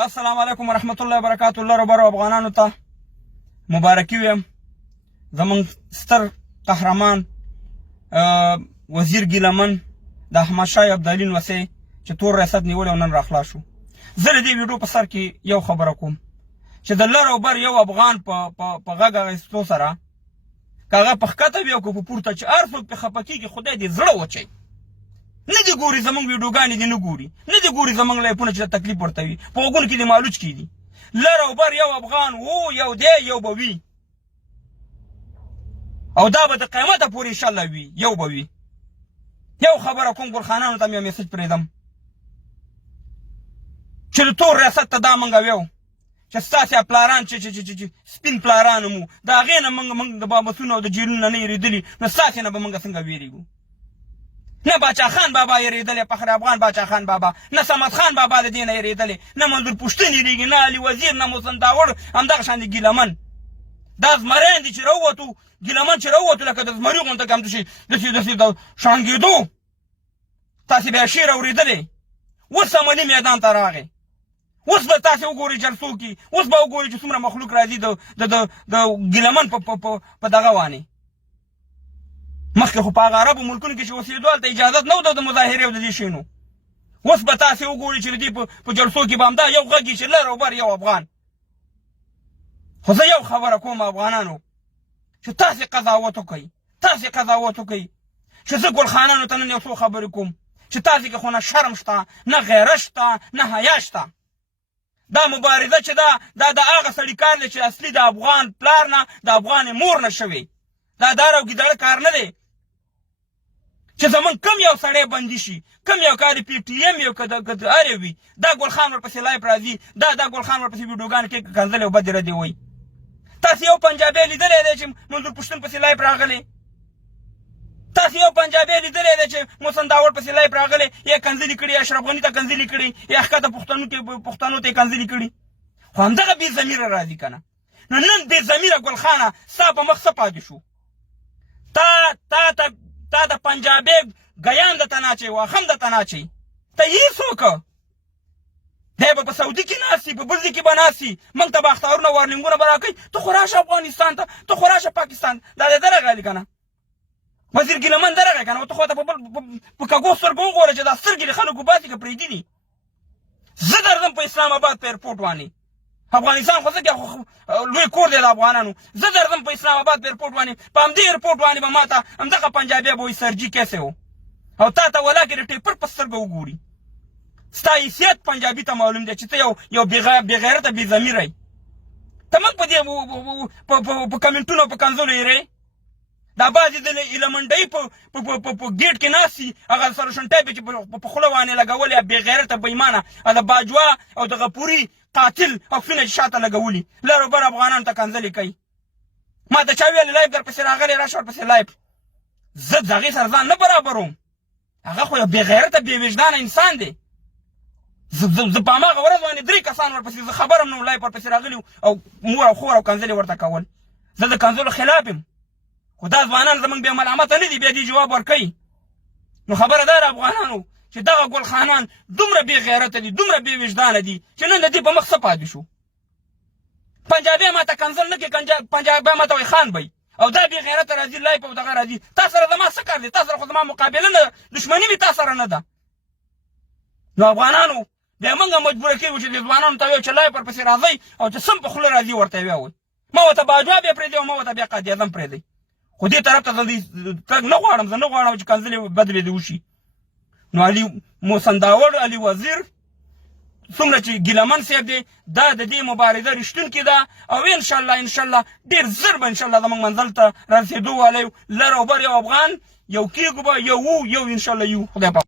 السلام علیکم ورحمت الله وبرکاتہ. الله ربرو افغانانو ته مبارکي ویم. زمونږ ستر قهرمان وزیر ګیلمن د احمدشاه ابدالي نوسی چې تور ریاست نیولی او نن راخلاص شو. زه د دې ویډیو په سر کې یو خبره کوم چې د لر او بر یو افغان په غږ اخیستو سره که هغه په ښکته وي او که په پورته چې هر څوک پرې خفه کېږي خدای دې زړه وچوي. نه دې ګوري زمونږ ویډیوګانې دې نه ګوري، نه دې ګوري زمونږ لایفونه چې تکلیف ورته وي، په غوږونو کې دې مالوچ کېدي. لر او بر یو افغان و، یو دی یو به وي، او دا به د قیامته پورې انشاءالله وي، یو به وي. یو خبره کوم ګلخانانو ته مې یو میسج پرېږدم چې د تور ریاست ته دا موږ ویو چې ستاسې پلاران چې سپین پلاران مو د هغې نه موږ د بابسونو او د جیلونو نه یېرېدلي، نو ستاسې نه به موږ څنګه ویرېږو؟ نه باچا خان بابا یېرېدلی، فخر افغان باچا خان بابا، نه صمد خان بابا د دې نه یېرېدلی، نه منظور پښتون یېرېږي، نه علي وزیر، نه محسن داوړ، همدغه شان د ګیلمن. دا زمریان دي چې راووتو، ګیلمن چې راووتو لکه د زمري غونته که همداسې داسې د شانګېدو. تاسې بیا شعر اورېدلی، اوس عملي میدان ته راغی. اوس به تاسې وګورئ جلسو کې، اوس به وګورئ چې څومره مخلوق راځي د ګیلمن په دغه وانې. مخکې خو په هغه عربو ملکونو کې چې اوسېدو هلته اجازت نه و د مظاهرې او د دې شیانو. اوس به تاسې وګورئ چې د دې په جلسو کې به همدا یو غږ چې لر او بر یو افغان. خو زه یو خبره کوم افغانانو چې تاسې قضاوت وکئ، تاسې قضاوت وکئ چې زه ګلخانانو ته نن یو څو خبرې کوم چې تاسې کې خو نه شرم شته، نه غیرت شته، نه حیا شته. دا مبارزه چې دا د هغه سړي کار دی چې اصلي د افغان پلار نه د افغان مور نه شوی. دا دار او ګیدړه کار نه دی چې زمونږ کم یو سړی بندي شي، کم یو کار پی ټي ایم یو که د هرې وي، دا ګلخان ورپسې لایف راځي، دا ګلخان ورپسې ویډیوګانې کې کنځلې او بدې ردې وایي. تاسې یو پنجابی لیدلی دی چې منظور پښتون پسې لایف راغلی؟ تاسې یو پنجابی لیدلی دی چې محسن داوړ پسې لایف راغلی، یا کنځلې کړي، اشرف غني ته کنځلې کړي، یا ښکته پښتنو ته یې کنځلې کړي؟ خو همدغه بې ضمیره راځي که نه. نو نن بې ضمیره ګلخانه ستا په مخ څه پاتې شو؟ تا د پنجابی ګیان درته ناچوي، واخم درته ناچوي، ته یې څوک؟ دی به په سعودي کې ناست وي، په بل ځای کې به ناست وي، موږ ته به اختارونه وارنینګونه به راکوي، ته خو راشه افغانستان ته، ته خو راشه پاکستان. دا دی درغی علي که نه؟ وزیر ګیلمن درغی که نه؟ ته خو ته په کږو سترګو وګوره چې دا سترګې د خلکو باسي که پرېږدي دي. زه درځم په اسلام آباد په ایرپورټ باندې، افغانستان خو ځکه لوی کور دی د افغانانو. زه درځم په اسلام آباد په ایرپورټ باندې، په همدې ایرپورټ باندې به ما ته همدغه پنجابی به وایي سرجي کیسې و، او تا ته ولاکې د ټیپر په سترګه وګوري. ستا حیثیت پنجابي ته معلوم دی چې ته یو بېغیرته بې ضمیره یې. ته موږ په دې په کمنټونو په کنځلو یېرې. دا بعضې د هیلهمنډۍ په ګیټ کې ناست وي، هغه سره شنټۍ به چې په خوله باندې لګولې، بېغیرته بېایمانه، د باجوا او د غفوري قاتل عکسونه چې شاته لګولي، لر او بر افغانانو ته کنځلې کوي. ما ته چا ویلې لایف درپسې راغلی، راشه ورپسې لایف. زه د هغې سره ځان نه برابروم. هغه خو یو بېغیرته بې وجدانه انسان دی. زه په هماغه ورځ باندې 3 کسان ورپسې زه خبر هم نه وم لایف ورپسې راغلي او مور او خور او کنځلې ورته کول. زه د کنځلو خلاف یم، خو دا ځوانان زموږ بې ملامته نه دي، بیا دې جواب ورکوي. نو خبره دا ده افغانانو چې دغه ګلخانان دومره بې غیرته دي، دومره بې وجدانه دي چې نن د دې په مخ څه پاتې شو؟ پنجابی ما ته کنځل نه کوي، پنجابی ما ته وایي خان بی، او دا بې غیرته راځي لایف او دغه راځي. تا سره زما څه کار دی؟ تا سره خو زما مقابله نه، دښمني مې تا سره نه ده. نو افغانانو بیا موږ مجبوره کېږو چې دې ځوانانو ته ویو چې لایف ورپسې راځئ او چې سم په خوله راځي ورته یې ووایئ. ما ورته باجوا بیا پرېږدئ او ما ورته بیا قائد اعظم پرېږدئ. خو دې طرف ته زه تګ نه غواړم، زه نه غواړم چې کنځلې بدلې دې وشي. نو علي محسن داوړ، علي وزیر، څومره چې ګیلمن صاحب دی، دا د دې مبارزه رښتونکې ده، او انشاءالله ډېر زر به انشاءالله زموږ منزل ته رسېدو والی یو. لر او بر یو افغان، یو کېږو به، یو وو، یو انشاءالله یو. خدای پاک